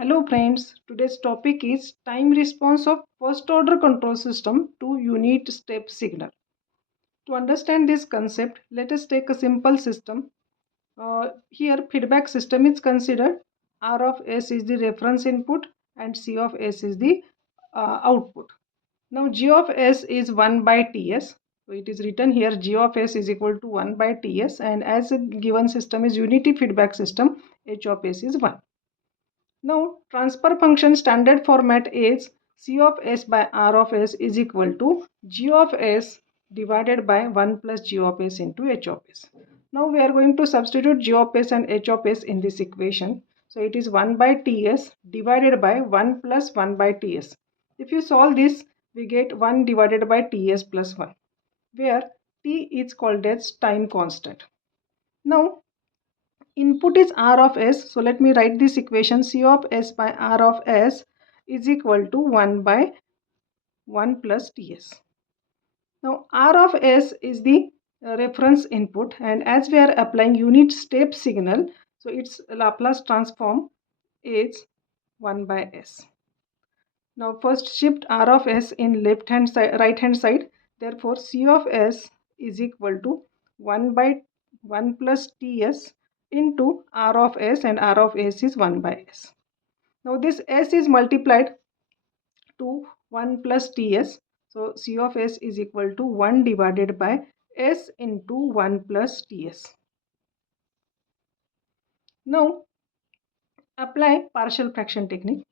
Hello friends, today's topic is time response of first order control system to unit step signal. To understand this concept, let us take a simple system. Here feedback system is considered. R of S is the reference input and C of S is the output. Now G of S is 1 by Ts. So it is written here G of S is equal to 1 by Ts, and as a given system is unity feedback system, H of S is 1. Now, transfer function standard format is C of S by R of S is equal to G of S divided by 1 plus G of S into H of S. Now, we are going to substitute G of S and H of S in this equation. So, it is 1 by Ts divided by 1 plus 1 by Ts. If you solve this, we get 1 divided by Ts plus 1, where T is called as time constant. Now, input is R of S. So let me write this equation. C of S by R of S is equal to 1 by 1 plus Ts. Now R of S is the reference input, and as we are applying unit step signal, so its Laplace transform is 1 by S. Now first shift R of S in left hand side, right hand side. Therefore C of S is equal to 1 by 1 plus Ts into R of S, and R of S is 1 by S. Now this S is multiplied to 1 plus Ts. So C of S is equal to 1 divided by S into 1 plus Ts. Now apply partial fraction technique.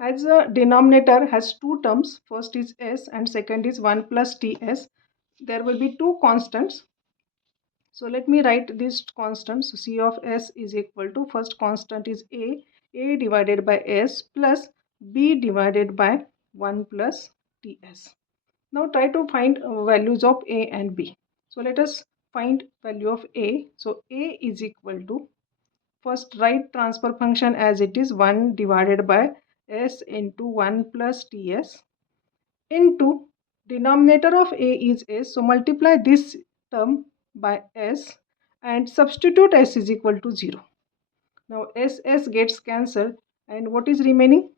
As a denominator has two terms, first is S and second is 1 plus Ts, there will be two constants. So let me write these constants. So C of S is equal to, first constant is A divided by S plus B divided by 1 plus Ts. Now try to find values of A and B. So let us find value of A. So A is equal to, first write transfer function as it is 1 divided by S into 1 plus Ts into denominator of A is S. So multiply this term by S and substitute S is equal to 0. Now S gets cancelled, and what is remaining?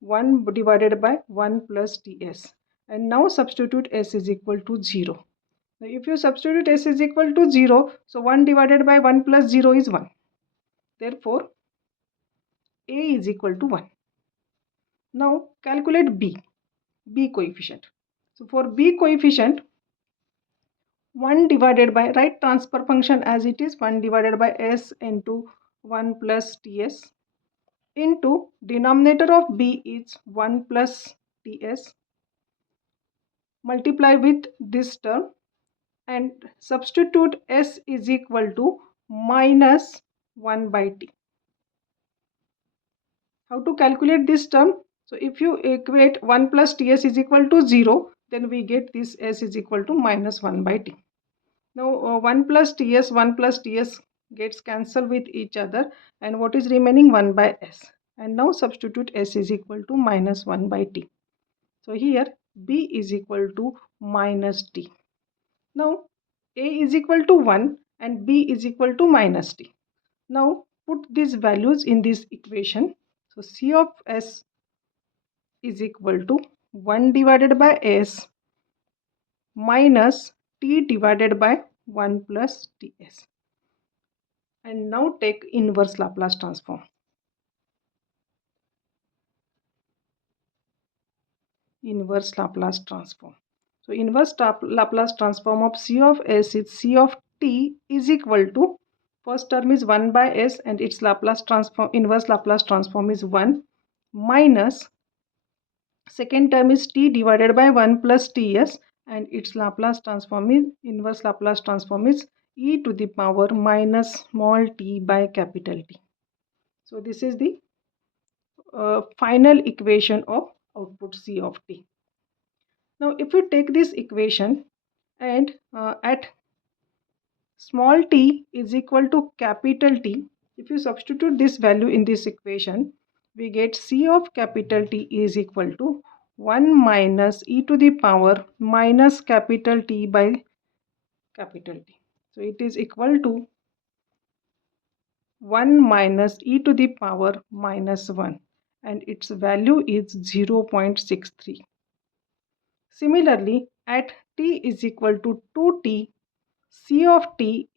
1 divided by 1 plus Ts. And now substitute S is equal to 0. Now if you substitute S is equal to 0, so 1 divided by 1 plus 0 is 1. Therefore, A is equal to 1. Now calculate B coefficient. So for B coefficient, 1 divided by, write transfer function as it is 1 divided by S into 1 plus Ts into denominator of B is 1 plus Ts, multiply with this term and substitute S is equal to minus 1 by T. How to calculate this term? So if you equate 1 plus Ts is equal to 0, then we get this S is equal to minus 1 by T. Now 1 plus Ts gets cancelled with each other, and what is remaining? 1 by S. And now substitute S is equal to minus 1 by T. So here B is equal to minus T. Now A is equal to 1 and B is equal to minus T. Now put these values in this equation. So C of S is equal to 1 divided by S minus T divided by 1 plus Ts. And now take inverse Laplace transform. Inverse Laplace transform. So inverse Laplace transform of C of S is C of T is equal to, first term is 1 by S and its Laplace transform, inverse Laplace transform is 1, minus second term is T divided by 1 plus Ts, and its Laplace transform is, inverse Laplace transform is e to the power minus small t by capital T. So this is the final equation of output C of T. Now if you take this equation and at small t is equal to capital T, if you substitute this value in this equation, we get C of capital T is equal to 1 minus e to the power minus capital T by capital T. So it is equal to 1 minus e to the power minus 1, and its value is 0.63. Similarly, at t is equal to 2t, c of t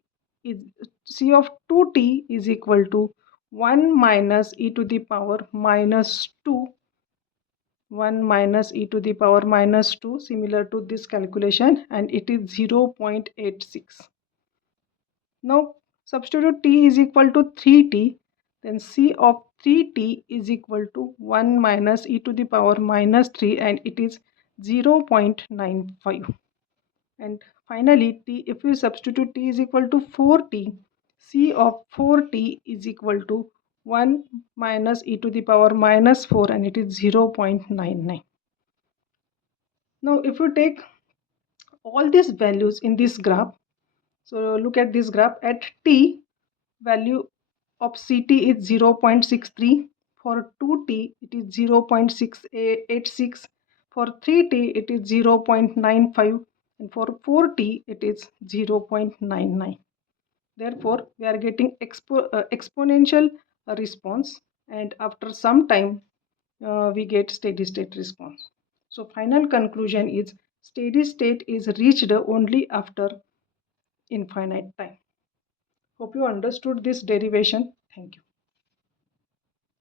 is c of 2t is equal to 1 minus e to the power minus 2, 1 minus e to the power minus 2, similar to this calculation, and it is 0.86. Now substitute t is equal to 3t, then c of 3t is equal to 1 minus e to the power minus 3, and it is 0.95. And finally, t, if we substitute t is equal to 4t, c of 4t is equal to 1 minus e to the power minus 4, and it is 0.99. Now if you take all these values in this graph, so look at this graph. At t, value of ct is 0.63, for 2t it is 0.686, for 3t it is 0.95, and for 4t it is 0.99. Therefore we are getting exponential response, and after some time we get steady state response. So final conclusion is steady state is reached only after infinite time. Hope you understood this derivation. Thank you.